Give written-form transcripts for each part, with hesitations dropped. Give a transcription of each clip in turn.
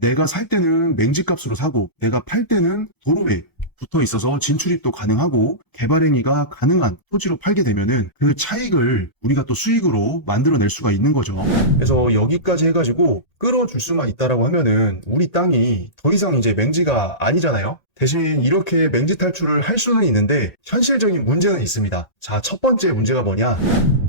내가 살 때는 맹지값으로 사고 내가 팔 때는 도로에 붙어 있어서 진출입도 가능하고 개발 행위가 가능한 토지로 팔게 되면은 그 차익을 우리가 또 수익으로 만들어낼 수가 있는 거죠. 그래서 여기까지 해가지고 끌어줄 수만 있다라고 하면은 우리 땅이 더 이상 이제 맹지가 아니잖아요. 대신 이렇게 맹지 탈출을 할 수는 있는데 현실적인 문제는 있습니다. 자, 첫 번째 문제가 뭐냐?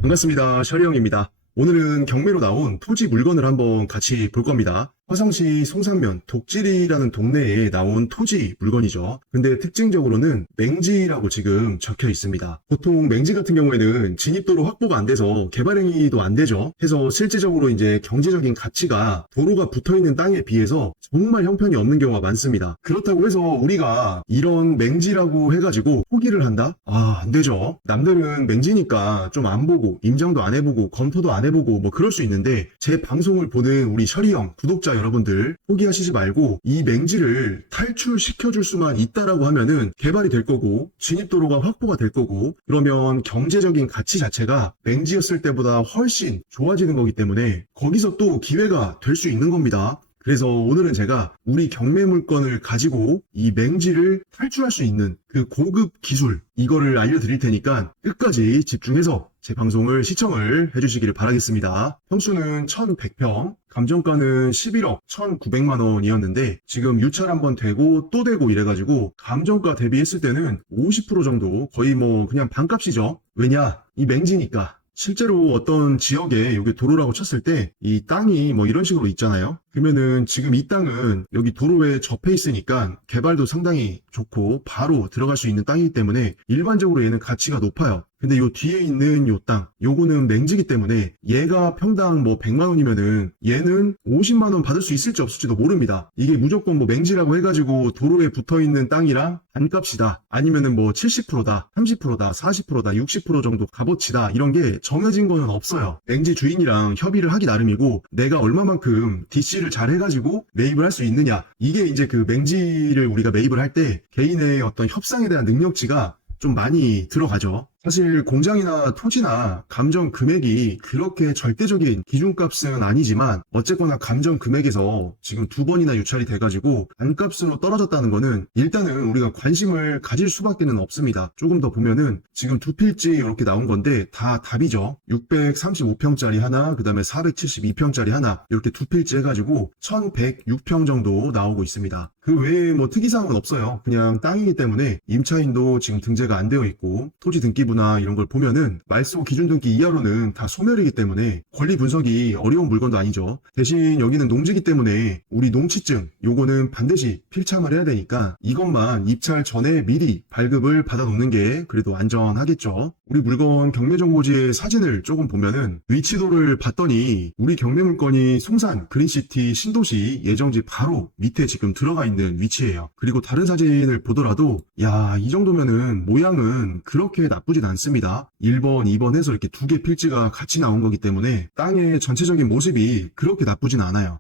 반갑습니다. 셔리 형입니다. 오늘은 경매로 나온 토지 물건을 한번 같이 볼 겁니다. 화성시 송산면 독지리라는 동네에 나온 토지 물건이죠. 근데 특징적으로는 맹지라고 지금 적혀 있습니다. 보통 맹지 같은 경우에는 진입도로 확보가 안 돼서 개발행위도 안 되죠. 해서 실질적으로 이제 경제적인 가치가 도로가 붙어 있는 땅에 비해서 정말 형편이 없는 경우가 많습니다. 그렇다고 해서 우리가 이런 맹지라고 해가지고 포기를 한다? 안 되죠. 남들은 맹지니까 좀 안 보고 임장도 안 해보고 검토도 안 해보고 뭐 그럴 수 있는데 제 방송을 보는 우리 셔리 형 구독자 여러분들 포기하시지 말고 이 맹지를 탈출시켜줄 수만 있다라고 하면은 개발이 될 거고 진입도로가 확보가 될 거고 그러면 경제적인 가치 자체가 맹지였을 때보다 훨씬 좋아지는 거기 때문에 거기서 또 기회가 될 수 있는 겁니다. 그래서 오늘은 제가 우리 경매 물건을 가지고 이 맹지를 탈출할 수 있는 그 고급 기술 이거를 알려드릴 테니까 끝까지 집중해서 제 방송을 시청을 해주시기를 바라겠습니다. 평수는 1100평, 감정가는 11억 1900만 원이었는데 지금 유찰 한번 되고 또 되고 이래가지고 감정가 대비했을 때는 50% 정도 거의 뭐 그냥 반값이죠. 왜냐? 이 맹지니까. 실제로 어떤 지역에 여기 도로라고 쳤을 때 이 땅이 뭐 이런 식으로 있잖아요. 그러면은 지금 이 땅은 여기 도로에 접해 있으니까 개발도 상당히 좋고 바로 들어갈 수 있는 땅이기 때문에 일반적으로 얘는 가치가 높아요. 근데 요 뒤에 있는 요 땅, 요거는 맹지기 때문에 얘가 평당 뭐 100만 원이면은 얘는 50만 원 받을 수 있을지 없을지도 모릅니다. 이게 무조건 뭐 맹지라고 해가지고 도로에 붙어 있는 땅이랑 반값이다. 아니면은 뭐 70%다, 30%다, 40%다, 60% 정도 값어치다. 이런 게 정해진 거는 없어요. 맹지 주인이랑 협의를 하기 나름이고 내가 얼마만큼 DC를 잘 해가지고 매입을 할 수 있느냐. 이게 이제 그 맹지를 우리가 매입을 할 때 개인의 어떤 협상에 대한 능력치가 좀 많이 들어가죠. 사실 공장이나 토지나 감정 금액이 그렇게 절대적인 기준값은 아니지만 어쨌거나 감정 금액에서 지금 2번이나 유찰이 돼가지고 반값으로 떨어졌다는 거는 일단은 우리가 관심을 가질 수밖에 없습니다. 조금 더 보면은 지금 두 필지 이렇게 나온 건데 다 답이죠. 635평짜리 하나, 그 다음에 472평짜리 하나 이렇게 두 필지 해가지고 1106평 정도 나오고 있습니다. 그 외에 뭐 특이사항은 없어요. 그냥 땅이기 때문에 임차인도 지금 등재가 안 되어 있고 토지 등기부나 이런 걸 보면은 말소 기준 등기 이하로는 다 소멸이기 때문에 권리 분석이 어려운 물건도 아니죠. 대신 여기는 농지기 때문에 우리 농취증 요거는 반드시 필참을 해야 되니까 이것만 입찰 전에 미리 발급을 받아 놓는 게 그래도 안전하겠죠. 우리 물건 경매정보지의 사진을 조금 보면은 위치도를 봤더니 우리 경매 물건이 송산 그린시티 신도시 예정지 바로 밑에 지금 들어가 있는 위치예요. 그리고 다른 사진을 보더라도 야, 이 정도면은 모양은 그렇게 나쁘진 않습니다. 1번, 2번 해서 이렇게 두 개 필지가 같이 나온 거기 때문에 땅의 전체적인 모습이 그렇게 나쁘진 않아요.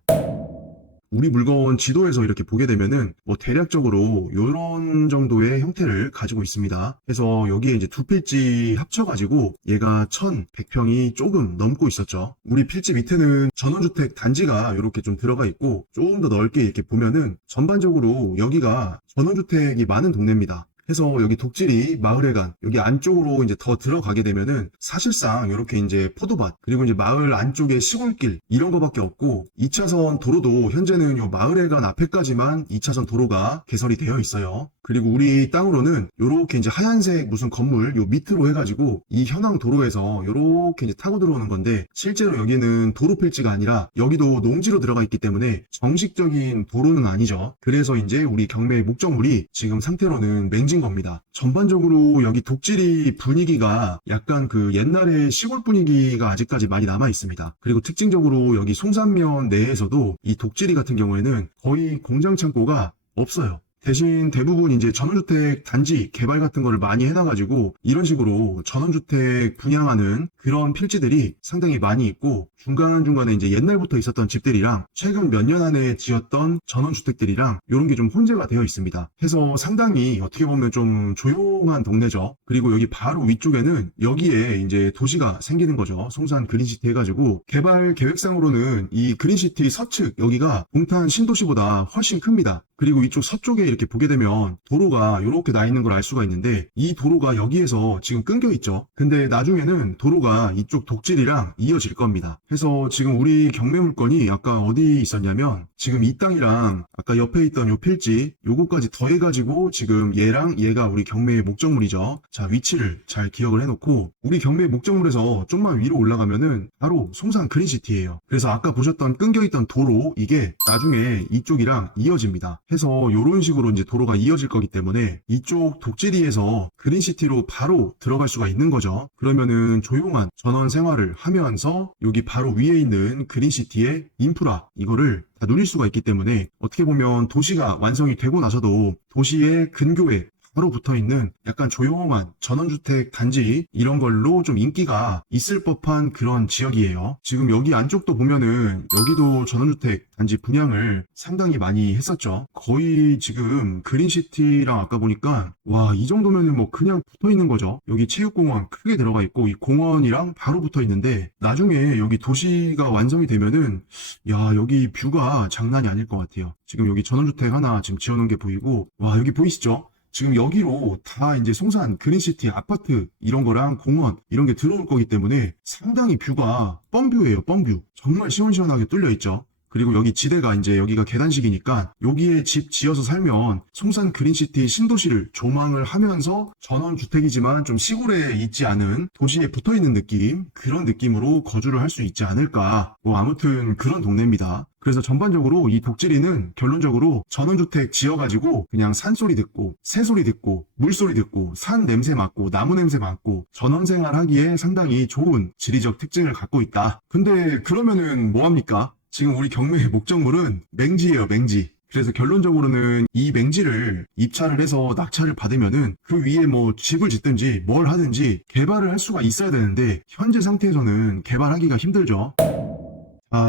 우리 물건 지도에서 이렇게 보게 되면은 뭐 대략적으로 이런 정도의 형태를 가지고 있습니다. 그래서 여기에 이제 두 필지 합쳐가지고 얘가 1100평이 조금 넘고 있었죠. 우리 필지 밑에는 전원주택 단지가 이렇게 좀 들어가 있고 조금 더 넓게 이렇게 보면은 전반적으로 여기가 전원주택이 많은 동네입니다. 해서 여기 독지리 마을회관 여기 안쪽으로 이제 더 들어가게 되면은 사실상 이렇게 이제 포도밭 그리고 이제 마을 안쪽에 시골길 이런 거밖에 없고 2차선 도로도 현재는 요 마을회관 앞에까지만 2차선 도로가 개설이 되어 있어요. 그리고 우리 땅으로는 요렇게 이제 하얀색 무슨 건물 요 밑으로 해가지고 이 현황 도로에서 요렇게 이제 타고 들어오는 건데 실제로 여기는 도로 필지가 아니라 여기도 농지로 들어가 있기 때문에 정식적인 도로는 아니죠. 그래서 이제 우리 경매 목적물이 지금 상태로는 맹지인 겁니다. 전반적으로 여기 독지리 분위기가 약간 그 옛날의 시골 분위기가 아직까지 많이 남아 있습니다. 그리고 특징적으로 여기 송산면 내에서도 이 독지리 같은 경우에는 거의 공장 창고가 없어요. 대신 대부분 이제 전원주택 단지 개발 같은 거를 많이 해놔가지고 이런 식으로 전원주택 분양하는 그런 필지들이 상당히 많이 있고, 중간중간에 이제 옛날부터 있었던 집들이랑 최근 몇 년 안에 지었던 전원주택들이랑 이런 게 좀 혼재가 되어 있습니다. 해서 상당히 어떻게 보면 좀 조용한 동네죠. 그리고 여기 바로 위쪽에는 여기에 이제 도시가 생기는 거죠. 송산 그린시티 해가지고 개발 계획상으로는 이 그린시티 서측 여기가 동탄 신도시보다 훨씬 큽니다. 그리고 이쪽 서쪽에 이렇게 보게 되면 도로가 이렇게 나 있는 걸 알 수가 있는데, 이 도로가 여기에서 지금 끊겨 있죠. 근데 나중에는 도로가 이쪽 독질이랑 이어질 겁니다. 해서 지금 우리 경매 물건이 아까 어디 있었냐면, 지금 이 땅이랑 아까 옆에 있던 요 필지 요거까지 더해가지고 지금 얘랑 얘가 우리 경매의 목적물이죠. 자, 위치를 잘 기억을 해놓고 우리 경매의 목적물에서 좀만 위로 올라가면은 바로 송산 그린시티예요. 그래서 아까 보셨던 끊겨있던 도로, 이게 나중에 이쪽이랑 이어집니다. 해서 이런 식으로 이제 도로가 이어질 거기 때문에 이쪽 독지리에서 그린시티로 바로 들어갈 수가 있는 거죠. 그러면은 조용한 전원 생활을 하면서 여기 바로 위에 있는 그린시티의 인프라 이거를 다 누릴 수가 있기 때문에, 어떻게 보면 도시가 완성이 되고 나서도 도시의 근교에 바로 붙어있는 약간 조용한 전원주택 단지, 이런 걸로 좀 인기가 있을 법한 그런 지역이에요. 지금 여기 안쪽도 보면은 여기도 전원주택 단지 분양을 상당히 많이 했었죠. 거의 지금 그린시티랑 아까 보니까 와, 이 정도면은 뭐 그냥 붙어있는 거죠. 여기 체육공원 크게 들어가 있고 이 공원이랑 바로 붙어있는데, 나중에 여기 도시가 완성이 되면은 야, 여기 뷰가 장난이 아닐 것 같아요. 지금 여기 전원주택 하나 지금 지어놓은 게 보이고, 와, 여기 보이시죠? 지금 여기로 다 이제 송산 그린시티 아파트 이런 거랑 공원 이런 게 들어올 거기 때문에 상당히 뷰가 뻥뷰예요. 뻥뷰. 정말 시원시원하게 뚫려 있죠. 그리고 여기 지대가 이제 여기가 계단식이니까 여기에 집 지어서 살면 송산 그린시티 신도시를 조망을 하면서 전원주택이지만 좀 시골에 있지 않은 도시에 붙어있는 느낌, 그런 느낌으로 거주를 할 수 있지 않을까. 뭐 아무튼 그런 동네입니다. 그래서 전반적으로 이 독지리는 결론적으로 전원주택 지어가지고 그냥 산소리 듣고 새소리 듣고 물소리 듣고 산 냄새 맡고 나무 냄새 맡고 전원생활 하기에 상당히 좋은 지리적 특징을 갖고 있다. 근데 그러면은 뭐합니까? 지금 우리 경매의 목적물은 맹지예요, 맹지. 그래서 결론적으로는 이 맹지를 입찰을 해서 낙찰을 받으면은 그 위에 뭐 집을 짓든지 뭘 하든지 개발을 할 수가 있어야 되는데, 현재 상태에서는 개발하기가 힘들죠.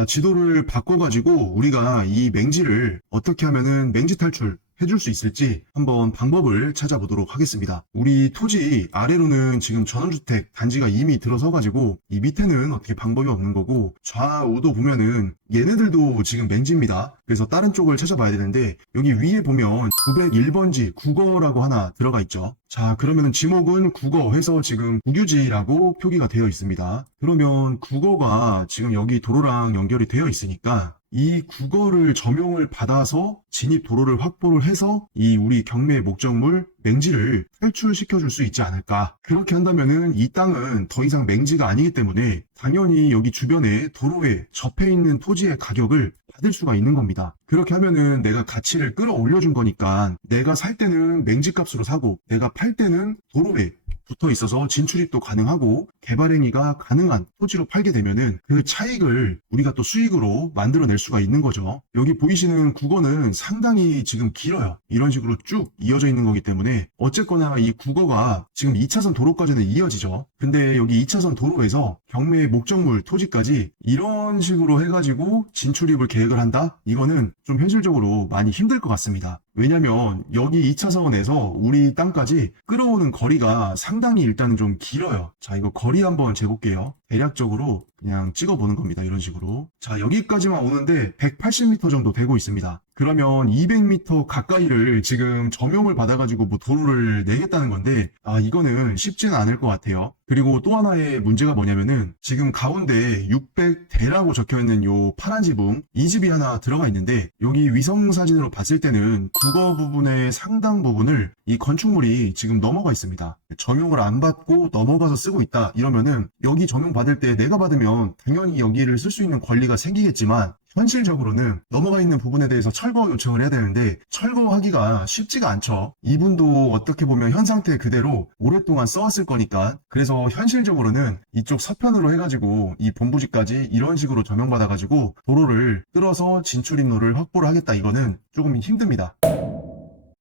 지도를 바꿔가지고 우리가 이 맹지를 어떻게 하면은 맹지 탈출 해줄 수 있을지 한번 방법을 찾아보도록 하겠습니다. 우리 토지 아래로는 지금 전원주택 단지가 이미 들어서가지고 이 밑에는 어떻게 방법이 없는 거고, 좌우도 보면은 얘네들도 지금 맹지입니다. 그래서 다른 쪽을 찾아봐야 되는데, 여기 위에 보면 901번지 국어라고 하나 들어가 있죠. 자, 그러면은 지목은 국어 해서 지금 국유지라고 표기가 되어 있습니다. 그러면 국어가 지금 여기 도로랑 연결이 되어 있으니까 이 국어를 점용을 받아서 진입 도로를 확보를 해서 이 우리 경매 목적물 맹지를 탈출시켜 줄 수 있지 않을까. 그렇게 한다면은 이 땅은 더 이상 맹지가 아니기 때문에 당연히 여기 주변에 도로에 접해 있는 토지의 가격을 받을 수가 있는 겁니다. 그렇게 하면은 내가 가치를 끌어올려 준 거니까, 내가 살 때는 맹지 값으로 사고 내가 팔 때는 도로에 붙어 있어서 진출입도 가능하고 개발행위가 가능한 토지로 팔게 되면은 그 차익을 우리가 또 수익으로 만들어낼 수가 있는 거죠. 여기 보이시는 국어는 상당히 지금 길어요. 이런 식으로 쭉 이어져 있는 거기 때문에 어쨌거나 이 국어가 지금 2차선 도로까지는 이어지죠. 근데 여기 2차선 도로에서 경매의 목적물 토지까지 이런 식으로 해가지고 진출입을 계획을 한다? 이거는 좀 현실적으로 많이 힘들 것 같습니다. 왜냐면 여기 2차선에서 우리 땅까지 끌어오는 거리가 상당히 일단은 좀 길어요. 자, 이거 거리 한번 재볼게요. 대략적으로 그냥 찍어보는 겁니다. 이런 식으로. 자, 여기까지만 오는데 180m 정도 되고 있습니다. 그러면 200m 가까이를 지금 점용을 받아가지고 뭐 도로를 내겠다는 건데, 이거는 쉽지는 않을 것 같아요. 그리고 또 하나의 문제가 뭐냐면은 지금 가운데 600대라고 적혀있는 요 파란 지붕, 이 집이 하나 들어가 있는데, 여기 위성사진으로 봤을 때는 국어 부분의 상당 부분을 이 건축물이 지금 넘어가 있습니다. 점용을 안 받고 넘어가서 쓰고 있다 이러면은, 여기 점용 받을 때 내가 받으면 당연히 여기를 쓸 수 있는 권리가 생기겠지만, 현실적으로는 넘어가 있는 부분에 대해서 철거 요청을 해야 되는데 철거하기가 쉽지가 않죠. 이분도 어떻게 보면 현 상태 그대로 오랫동안 써왔을 거니까. 그래서 현실적으로는 이쪽 서편으로 해가지고 이 본부지까지 이런 식으로 점용받아가지고 도로를 끌어서 진출입로를 확보를 하겠다, 이거는 조금 힘듭니다.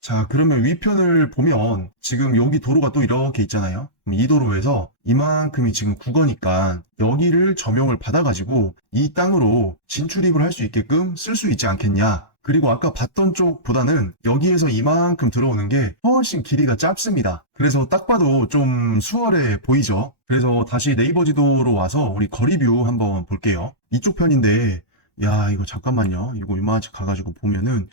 자, 그러면 위편을 보면 지금 여기 도로가 또 이렇게 있잖아요. 그럼 이 도로에서 이만큼이 지금 국어니까 여기를 점용을 받아가지고 이 땅으로 진출입을 할 수 있게끔 쓸 수 있지 않겠냐. 그리고 아까 봤던 쪽보다는 여기에서 이만큼 들어오는 게 훨씬 길이가 짧습니다. 그래서 딱 봐도 좀 수월해 보이죠. 그래서 다시 네이버 지도로 와서 우리 거리뷰 한번 볼게요. 이쪽 편인데 야, 이거 잠깐만요. 이거 이만치 가가지고 보면은,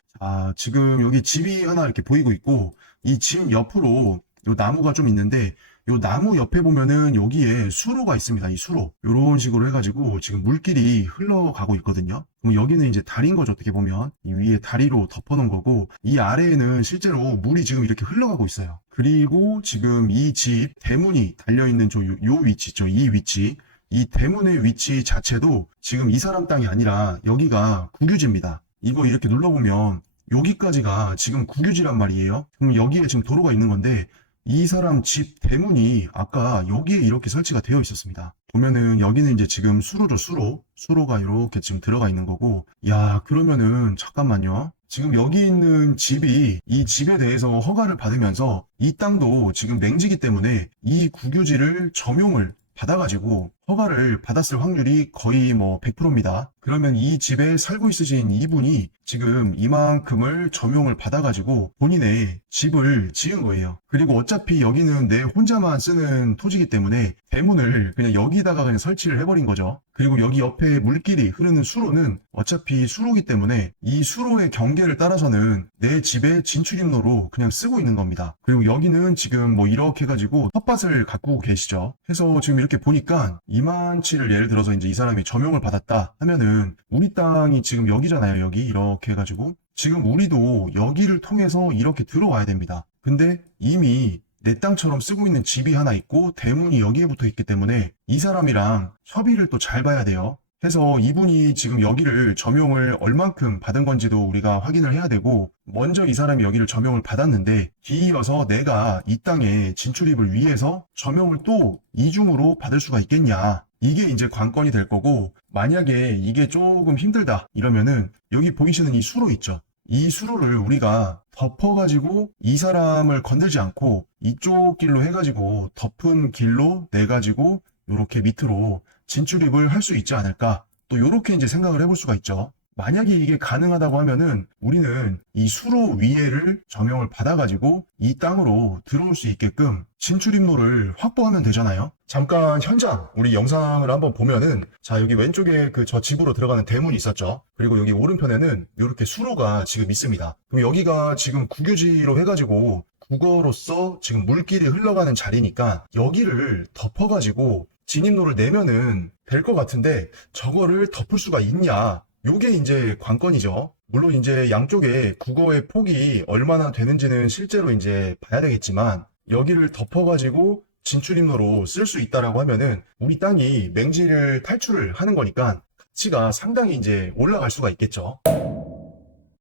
지금 여기 집이 하나 이렇게 보이고 있고, 이 집 옆으로 요 나무가 좀 있는데, 요 나무 옆에 보면은 여기에 수로가 있습니다. 이 수로. 요런 식으로 해가지고 지금 물길이 흘러가고 있거든요. 그럼 여기는 이제 다리인 거죠. 어떻게 보면. 이 위에 다리로 덮어놓은 거고, 이 아래에는 실제로 물이 지금 이렇게 흘러가고 있어요. 그리고 지금 이 집 대문이 달려있는 요 위치 있죠. 이 위치. 이 대문의 위치 자체도 지금 이 사람 땅이 아니라 여기가 국유지입니다. 이거 이렇게 눌러보면 여기까지가 지금 국유지란 말이에요. 그럼 여기에 지금 도로가 있는 건데 이 사람 집 대문이 아까 여기에 이렇게 설치가 되어 있었습니다. 보면은 여기는 이제 지금 수로죠, 수로. 수로가 이렇게 지금 들어가 있는 거고. 야, 그러면은 잠깐만요. 지금 여기 있는 집이 이 집에 대해서 허가를 받으면서 이 땅도 지금 맹지기 때문에 이 국유지를 점용을 받아가지고 허가를 받았을 확률이 거의 뭐 100%입니다. 그러면 이 집에 살고 있으신 이분이 지금 이만큼을 점용을 받아가지고 본인의 집을 지은 거예요. 그리고 어차피 여기는 내 혼자만 쓰는 토지이기 때문에 대문을 그냥 여기다가 그냥 설치를 해버린 거죠. 그리고 여기 옆에 물길이 흐르는 수로는 어차피 수로이기 때문에 이 수로의 경계를 따라서는 내 집의 진출입로로 그냥 쓰고 있는 겁니다. 그리고 여기는 지금 뭐 이렇게 해가지고 텃밭을 가꾸고 계시죠. 해서 지금 이렇게 보니까 이만치를 예를 들어서 이제 이 사람이 점용을 받았다 하면은 우리 땅이 지금 여기잖아요. 여기 이렇게 해가지고 지금 우리도 여기를 통해서 이렇게 들어와야 됩니다. 근데 이미 내 땅처럼 쓰고 있는 집이 하나 있고 대문이 여기에 붙어 있기 때문에 이 사람이랑 협의를 또 잘 봐야 돼요. 해서 이분이 지금 여기를 점용을 얼만큼 받은 건지도 우리가 확인을 해야 되고, 먼저 이 사람이 여기를 점용을 받았는데 뒤이어서 내가 이 땅에 진출입을 위해서 점용을 또 이중으로 받을 수가 있겠냐, 이게 이제 관건이 될 거고, 만약에 이게 조금 힘들다 이러면은 여기 보이시는 이 수로 있죠. 이 수로를 우리가 덮어가지고 이 사람을 건들지 않고 이쪽 길로 해가지고 덮은 길로 내가지고 이렇게 밑으로 진출입을 할 수 있지 않을까, 또 이렇게 이제 생각을 해볼 수가 있죠. 만약에 이게 가능하다고 하면은 우리는 이 수로 위에를 점용을 받아가지고 이 땅으로 들어올 수 있게끔 진출입로를 확보하면 되잖아요. 잠깐 현장 우리 영상을 한번 보면은, 자, 여기 왼쪽에 그 저 집으로 들어가는 대문이 있었죠. 그리고 여기 오른편에는 이렇게 수로가 지금 있습니다. 그럼 여기가 지금 국유지로 해가지고 국어로서 지금 물길이 흘러가는 자리니까 여기를 덮어가지고 진입로를 내면은 될 것 같은데, 저거를 덮을 수가 있냐? 요게 이제 관건이죠. 물론 이제 양쪽에 국어의 폭이 얼마나 되는지는 실제로 이제 봐야 되겠지만, 여기를 덮어가지고 진출입로로 쓸 수 있다라고 하면은 우리 땅이 맹지를 탈출을 하는 거니까 가치가 상당히 이제 올라갈 수가 있겠죠.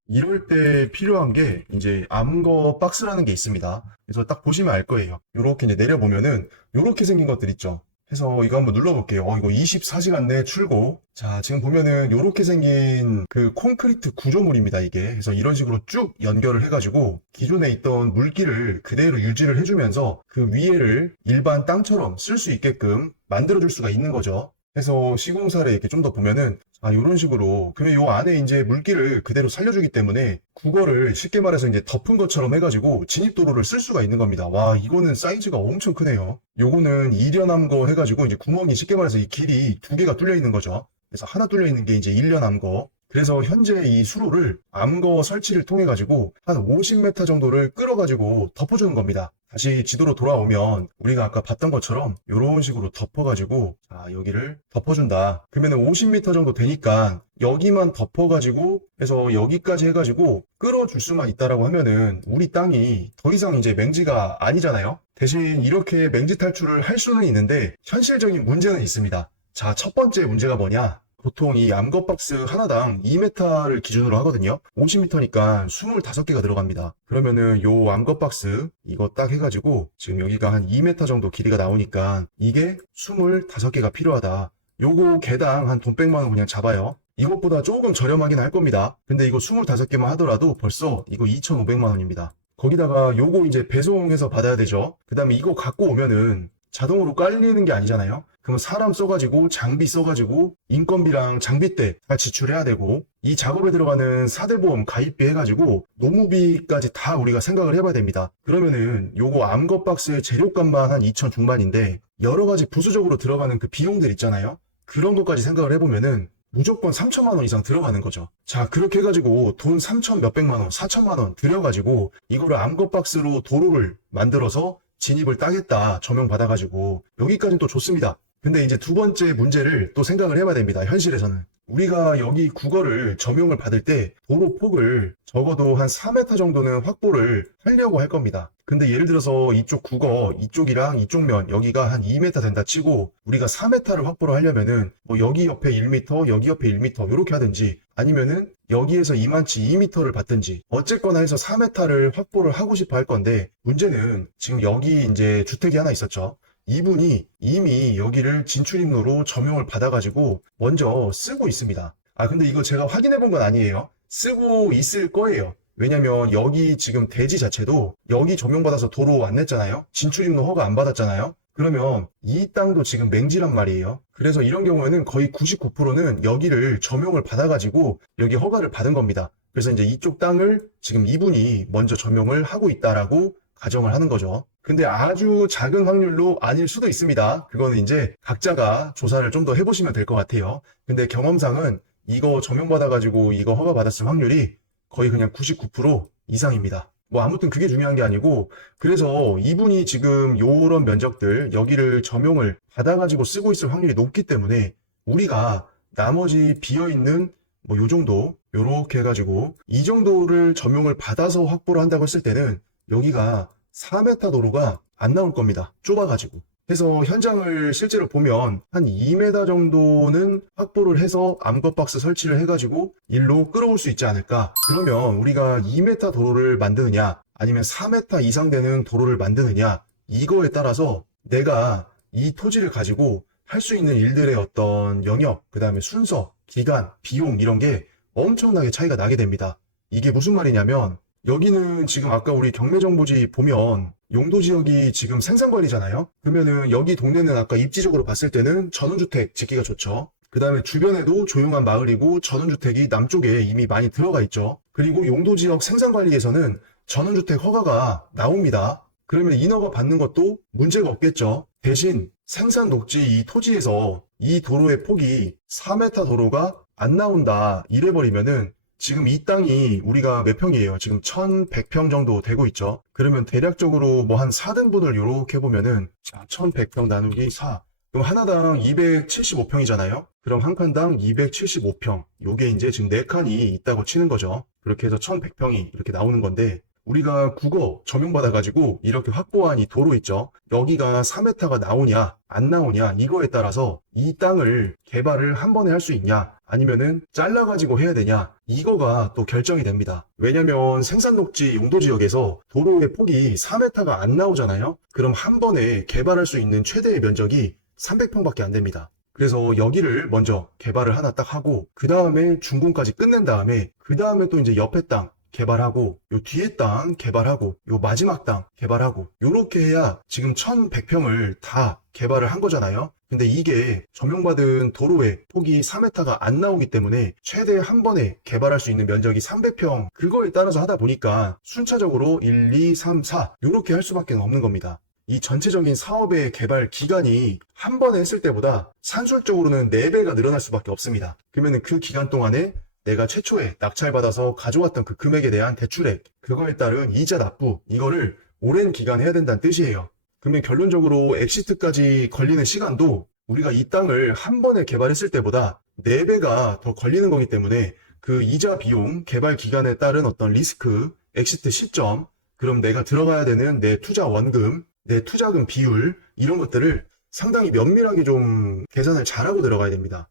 이럴 때 필요한 게 이제 암거 박스라는 게 있습니다. 그래서 딱 보시면 알 거예요. 요렇게 이제 내려보면은 요렇게 생긴 것들 있죠. 해서 이거 한번 눌러볼게요. 이거 24시간 내 출고. 자, 지금 보면은 요렇게 생긴 그 콘크리트 구조물입니다, 이게. 그래서 이런 식으로 쭉 연결을 해가지고 기존에 있던 물길을 그대로 유지를 해주면서 그 위에를 일반 땅처럼 쓸 수 있게끔 만들어줄 수가 있는 거죠. 해서 시공사를 이렇게 좀 더 보면은, 이런 식으로 그러면 요 안에 이제 물길을 그대로 살려주기 때문에 국어를 쉽게 말해서 이제 덮은 것처럼 해가지고 진입도로를 쓸 수가 있는 겁니다. 와, 이거는 사이즈가 엄청 크네요. 요거는 일련암거 해가지고 이제 구멍이 쉽게 말해서 이 길이 두 개가 뚫려 있는 거죠. 그래서 하나 뚫려 있는 게 이제 일련암거. 그래서 현재 이 수로를 암거 설치를 통해 가지고 한 50m 정도를 끌어가지고 덮어주는 겁니다. 다시 지도로 돌아오면 우리가 아까 봤던 것처럼 이런 식으로 덮어가지고, 여기를 덮어준다. 그러면 50m 정도 되니까 여기만 덮어가지고 해서 여기까지 해가지고 끌어줄 수만 있다라고 하면은 우리 땅이 더 이상 이제 맹지가 아니잖아요. 대신 이렇게 맹지 탈출을 할 수는 있는데 현실적인 문제는 있습니다. 자, 첫 번째 문제가 뭐냐? 보통 이 암거 박스 하나당 2m를 기준으로 하거든요. 50m니까 25개가 들어갑니다. 그러면은 요 암거 박스 이거 딱 해가지고 지금 여기가 한 2m 정도 길이가 나오니까 이게 25개가 필요하다. 요거 개당 한 돈 100만 원 그냥 잡아요. 이것보다 조금 저렴하긴 할 겁니다. 근데 이거 25개만 하더라도 벌써 이거 2,500만 원입니다. 거기다가 요거 이제 배송해서 받아야 되죠. 그 다음에 이거 갖고 오면은 자동으로 깔리는 게 아니잖아요. 그럼 사람 써가지고 장비 써가지고 인건비랑 장비대 다 지출해야 되고 이 작업에 들어가는 사대보험 가입비 해가지고 노무비까지 다 우리가 생각을 해봐야 됩니다. 그러면은 요거 암컷박스의 재료값만 한 2천 중반인데 여러 가지 부수적으로 들어가는 그 비용들 있잖아요. 그런 것까지 생각을 해보면은 무조건 3천만 원 이상 들어가는 거죠. 자, 그렇게 해가지고 돈 3천 몇백만 원, 4천만 원 들여가지고 이거를 암컷박스로 도로를 만들어서 진입을 따겠다. 조명 받아가지고 여기까지는 또 좋습니다. 근데 이제 두 번째 문제를 또 생각을 해봐야 됩니다. 현실에서는. 우리가 여기 국어를 점용을 받을 때 도로 폭을 적어도 한 4m 정도는 확보를 하려고 할 겁니다. 근데 예를 들어서 이쪽 국어, 이쪽이랑 이쪽 면, 여기가 한 2m 된다 치고 우리가 4m를 확보를 하려면은 뭐 여기 옆에 1m, 여기 옆에 1m 이렇게 하든지 아니면은 여기에서 이만치 2m를 받든지 어쨌거나 해서 4m를 확보를 하고 싶어 할 건데 문제는 지금 여기 이제 주택이 하나 있었죠. 이분이 이미 여기를 진출입로로 점용을 받아가지고 먼저 쓰고 있습니다. 아, 근데 이거 제가 확인해 본 건 아니에요. 쓰고 있을 거예요. 왜냐면 여기 지금 대지 자체도 여기 점용받아서 도로 안 냈잖아요. 진출입로 허가 안 받았잖아요. 그러면 이 땅도 지금 맹지란 말이에요. 그래서 이런 경우에는 거의 99%는 여기를 점용을 받아가지고 여기 허가를 받은 겁니다. 그래서 이제 이쪽 땅을 지금 이분이 먼저 점용을 하고 있다라고 가정을 하는 거죠. 근데 아주 작은 확률로 아닐 수도 있습니다. 그거는 이제 각자가 조사를 좀 더 해보시면 될 것 같아요. 근데 경험상은 이거 점용받아가지고 이거 허가받았을 확률이 거의 그냥 99% 이상입니다. 뭐 아무튼 그게 중요한 게 아니고 그래서 이분이 지금 요런 면적들 여기를 점용을 받아가지고 쓰고 있을 확률이 높기 때문에 우리가 나머지 비어있는 뭐 요 정도 요렇게 해가지고 이 정도를 점용을 받아서 확보를 한다고 했을 때는 여기가 4m 도로가 안 나올 겁니다. 좁아가지고. 해서 현장을 실제로 보면 한 2m 정도는 확보를 해서 암컷박스 설치를 해가지고 일로 끌어올 수 있지 않을까. 그러면 우리가 2m 도로를 만드느냐 아니면 4m 이상 되는 도로를 만드느냐 이거에 따라서 내가 이 토지를 가지고 할 수 있는 일들의 어떤 영역, 그 다음에 순서, 기간, 비용 이런 게 엄청나게 차이가 나게 됩니다. 이게 무슨 말이냐면 여기는 지금 아까 우리 경매정보지 보면 용도지역이 지금 생산관리잖아요. 그러면은 여기 동네는 아까 입지적으로 봤을 때는 전원주택 짓기가 좋죠. 그 다음에 주변에도 조용한 마을이고 전원주택이 남쪽에 이미 많이 들어가 있죠. 그리고 용도지역 생산관리에서는 전원주택 허가가 나옵니다. 그러면 인허가 받는 것도 문제가 없겠죠. 대신 생산 녹지 이 토지에서 이 도로의 폭이 4m 도로가 안 나온다 이래버리면은 지금 이 땅이 우리가 몇 평이에요? 지금 1100평 정도 되고 있죠. 그러면 대략적으로 뭐 한 4등분을 요렇게 보면은 자 1100평 나누기 4 그럼 하나당 275평이잖아요. 그럼 한 칸당 275평 요게 이제 지금 4칸이 있다고 치는 거죠. 그렇게 해서 1100평이 이렇게 나오는 건데 우리가 국어 점용받아가지고 이렇게 확보한 이 도로 있죠. 여기가 4m가 나오냐 안 나오냐 이거에 따라서 이 땅을 개발을 한 번에 할 수 있냐 아니면은 잘라가지고 해야 되냐 이거가 또 결정이 됩니다. 왜냐면 생산녹지 용도지역에서 도로의 폭이 4m가 안 나오잖아요. 그럼 한 번에 개발할 수 있는 최대의 면적이 300평밖에 안 됩니다. 그래서 여기를 먼저 개발을 하나 딱 하고 그 다음에 준공까지 끝낸 다음에 그 다음에 또 이제 옆에 땅 개발하고 요 뒤에 땅 개발하고 요 마지막 땅 개발하고 요렇게 해야 지금 1100평을 다 개발을 한 거잖아요. 근데 이게 점용받은 도로의 폭이 4m가 안 나오기 때문에 최대 한 번에 개발할 수 있는 면적이 300평 그거에 따라서 하다 보니까 순차적으로 1, 2, 3, 4 요렇게 할 수밖에 없는 겁니다. 이 전체적인 사업의 개발 기간이 한 번에 했을 때보다 산술적으로는 4배가 늘어날 수밖에 없습니다. 그러면 그 기간 동안에 내가 최초에 낙찰받아서 가져왔던 그 금액에 대한 대출액, 그거에 따른 이자 납부, 이거를 오랜 기간 해야 된다는 뜻이에요. 그러면 결론적으로 엑시트까지 걸리는 시간도 우리가 이 땅을 한 번에 개발했을 때보다 4배가 더 걸리는 거기 때문에 그 이자 비용, 개발 기간에 따른 어떤 리스크, 엑시트 시점, 그럼 내가 들어가야 되는 내 투자 원금, 내 투자금 비율, 이런 것들을 상당히 면밀하게 좀 계산을 잘하고 들어가야 됩니다.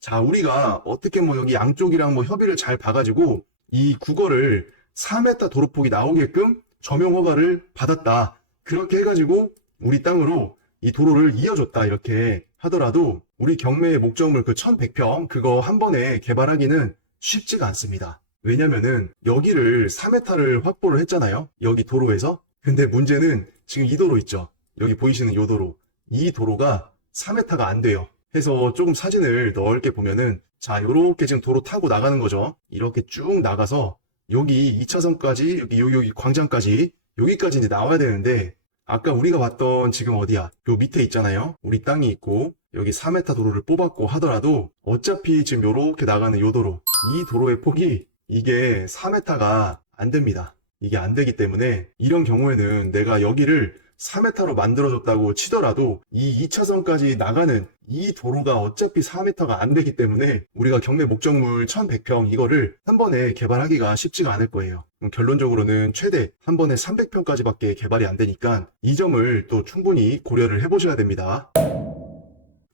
자, 우리가 어떻게 뭐 여기 양쪽이랑 뭐 협의를 잘 봐가지고 이 국어를 4m 도로폭이 나오게끔 점용 허가를 받았다. 그렇게 해가지고 우리 땅으로 이 도로를 이어줬다. 이렇게 하더라도 우리 경매의 목적물 그 1100평 그거 한 번에 개발하기는 쉽지가 않습니다. 왜냐면은 여기를 3m를 확보를 했잖아요. 여기 도로에서. 근데 문제는 지금 이 도로 있죠. 여기 보이시는 이 도로. 이 도로가 4m가 안 돼요. 해서 조금 사진을 넓게 보면은 자, 요렇게 지금 도로 타고 나가는 거죠. 이렇게 쭉 나가서 여기 2차선까지 여기 광장까지 여기까지 이제 나와야 되는데 아까 우리가 봤던 지금 어디야? 요 밑에 있잖아요. 우리 땅이 있고 여기 4m 도로를 뽑았고 하더라도 어차피 지금 요렇게 나가는 요 도로 이 도로의 폭이 이게 4m가 안 됩니다. 이게 안 되기 때문에 이런 경우에는 내가 여기를 4m로 만들어줬다고 치더라도 이 2차선까지 나가는 이 도로가 어차피 4m가 안 되기 때문에 우리가 경매 목적물 1100평 이거를 한 번에 개발하기가 쉽지가 않을 거예요. 결론적으로는 최대 한 번에 300평까지밖에 개발이 안 되니까 이 점을 또 충분히 고려를 해보셔야 됩니다.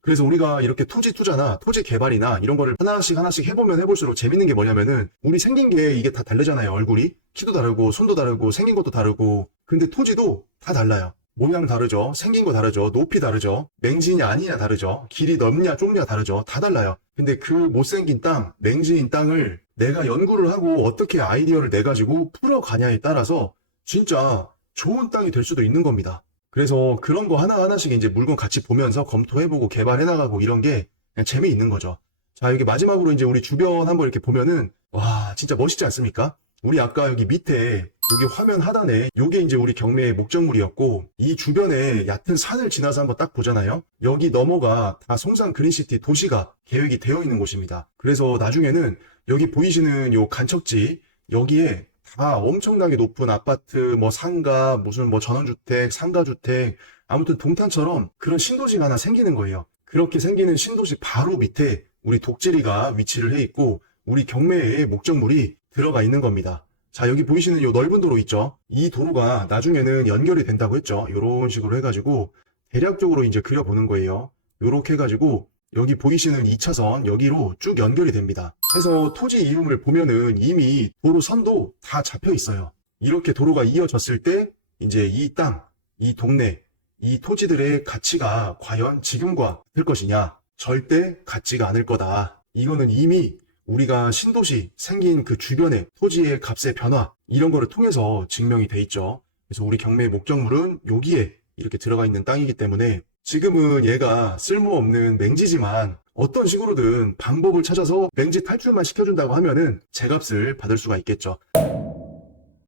그래서 우리가 이렇게 토지 투자나 토지 개발이나 이런 거를 하나씩 해보면 해볼수록 재밌는 게 뭐냐면은 우리 생긴 게 이게 다 다르잖아요. 얼굴이 키도 다르고 손도 다르고 생긴 것도 다르고 근데 토지도 다 달라요. 모양 다르죠. 생긴 거 다르죠. 높이 다르죠. 맹지냐 아니냐 다르죠. 길이 넓냐 좁냐 다르죠. 다 달라요. 근데 그 못생긴 땅, 맹지인 땅을 내가 연구를 하고 어떻게 아이디어를 내가지고 풀어가냐에 따라서 진짜 좋은 땅이 될 수도 있는 겁니다. 그래서 그런 거 하나하나씩 이제 물건 같이 보면서 검토해보고 개발해나가고 이런 게 그냥 재미있는 거죠. 자, 여기 마지막으로 이제 우리 주변 한번 이렇게 보면은, 와, 진짜 멋있지 않습니까? 우리 아까 여기 밑에, 여기 화면 하단에, 요게 이제 우리 경매의 목적물이었고, 이 주변에 얕은 산을 지나서 한번 딱 보잖아요? 여기 너머가 다 송산 그린시티 도시가 계획이 되어 있는 곳입니다. 그래서 나중에는 여기 보이시는 요 간척지, 여기에 다 엄청나게 높은 아파트, 뭐 상가, 무슨 뭐 전원주택, 상가주택, 아무튼 동탄처럼 그런 신도시가 하나 생기는 거예요. 그렇게 생기는 신도시 바로 밑에 우리 독지리가 위치를 해 있고 우리 경매의 목적물이 들어가 있는 겁니다. 자, 여기 보이시는 이 넓은 도로 있죠? 이 도로가 나중에는 연결이 된다고 했죠. 이런 식으로 해가지고 대략적으로 이제 그려보는 거예요. 이렇게 해가지고 여기 보이시는 2차선 여기로 쭉 연결이 됩니다. 그래서 토지 이름을 보면은 이미 도로 선도 다 잡혀 있어요. 이렇게 도로가 이어졌을 때 이제 이 땅, 이 동네, 이 토지들의 가치가 과연 지금과 같을 것이냐? 절대 같지가 않을 거다. 이거는 이미 우리가 신도시 생긴 그 주변의 토지의 값의 변화 이런 거를 통해서 증명이 돼 있죠. 그래서 우리 경매의 목적물은 여기에 이렇게 들어가 있는 땅이기 때문에 지금은 얘가 쓸모없는 맹지지만 어떤 식으로든 방법을 찾아서 맹지 탈출만 시켜준다고 하면은 제값을 받을 수가 있겠죠.